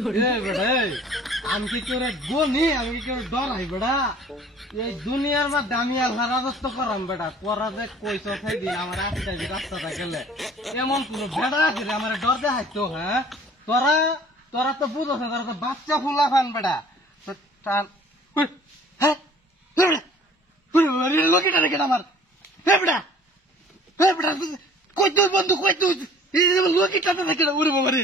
বেটা আমি কি করে গনি আমি কি করে ডরাই বেটা এই দুনিয়ার মা দামি আল্লাহ রাজত্ব করাম বেটা করা যে কইছ খাই দিন আমার রাস্তাটা গেলে এমন কোন বেটা আছে রে আমার ডর দেখাইতো হ্যাঁ তোরা তোরা তো বুঝছ না তোরা তো বাচ্চা ফুলা ফান বেটা হ্যাঁ লোকিটা রেখে আমার হ্যাঁ বেটা কই তোর বন্ধু কই তুই লোকিটা তো দেখে ওরে বাবা রে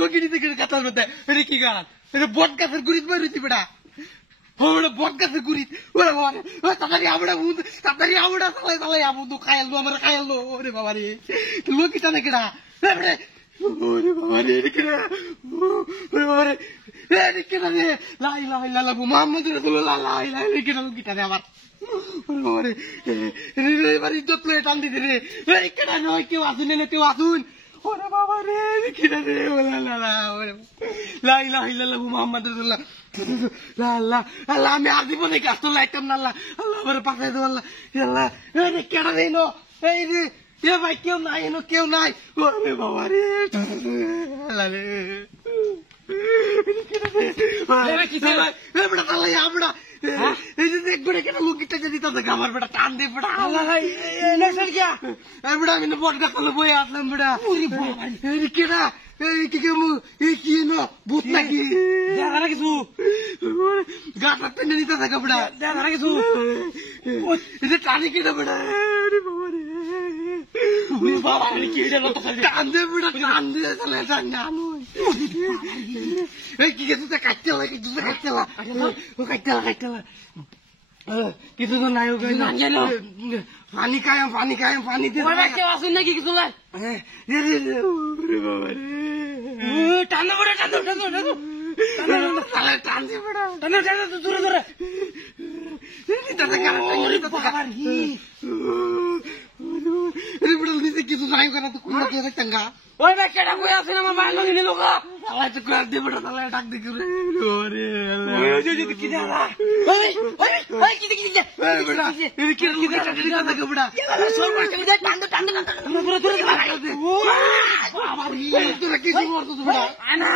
লোকিটি দেখে কাতার মধ্যে এটা কি গান এটা বট গাছের গুড়িত মারুছি বেটা ওটা বট গাছের গুড়িত ওরে বাবা রে তাড়াতাড়ি আবড়া চালাই আমুদু খাইলো আমার খাইলো ওরে বাবা রে লোকিটা দেখে না ওরে বাবা রে ওরে বাবা রে কেনা রে লাই লাই লাই মোহাম্মদ রাসূলুল্লাহ লাই লাই কেনা লোকিটা রে আমার ওরে এবার ইজ্জত লয়ে টান দিতে রে কেনা নয় কেউ আসুন এনে কেউ আসুন ওরে বাবা রে কেনা রে লাই লাই লাই মোহাম্মদ রাসূলুল্লাহ আল্লাহ আল্লাহ আমি আর দিব নাকি আসতো লাইতাম না আল্লাহ আল্লাহ আমার পাঠাই দেবো আল্লাহ আল্লাহ কেনা রে নো এই রে এ ভাই কেউ নাই এনো কেউ নাই ওরে বাবা রে আল্লাহ রে আমার বেটা টান দিয়ে বেটা বেটা আমি বট গাছ বই আসলাম বেটা কেনা কি ভূত নাকি কিছু গাছটা টেনে নিতে থাকে বেটা দেখা কিছু টানি কিনা বেটা কান্দে বেটা কান্দে কি কাটতে কিছু তো নাই পানি খায়াম পানি দিয়ে আসুন নাকি কিছু টানো বেড়া টান দিয়ে বেড়া দূরে দূরে কিছু নাই কেনা তো কোনো কেউ দেখতেঙ্গা ওই ভাই কেটা কই আছেন আমার মায়ের লগে নিলো গা তালাই তো কই দে বেটা তালাই ডাক দেখি রে ওরে ওই কি দালা ওই কি বেটা এই কি টাকা দেখো বেটা সর মার কেন টান দূরে দূরে বাবা রে তোরা কি করছ বেটা আনা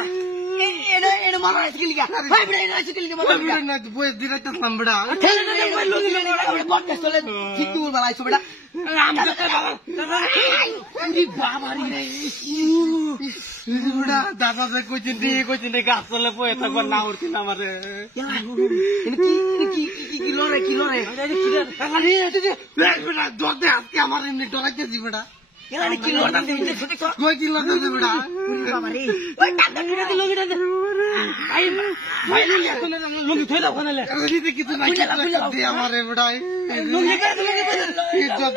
এনে মারা আইছিল কি ভাই বেটা এনে আইছিল কি মারা বেটা না বই দিরাইতে নাম বেটা ঠেলে দে বই লুনি বেটা পডকাস্ট চলে ঠিক তুই বলাইছো বেটা আমি তো বাবা রে দাদা যে কইছেন গাছ চলে পয়ে থাকবার না উঠছি না আমার কি লড়ে আজকে আমার এমনি ডরাইতেছি বেটা কি লড়াতে বেটা কিছু আমার বেটা ইজ্জত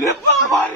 দেখবো আবার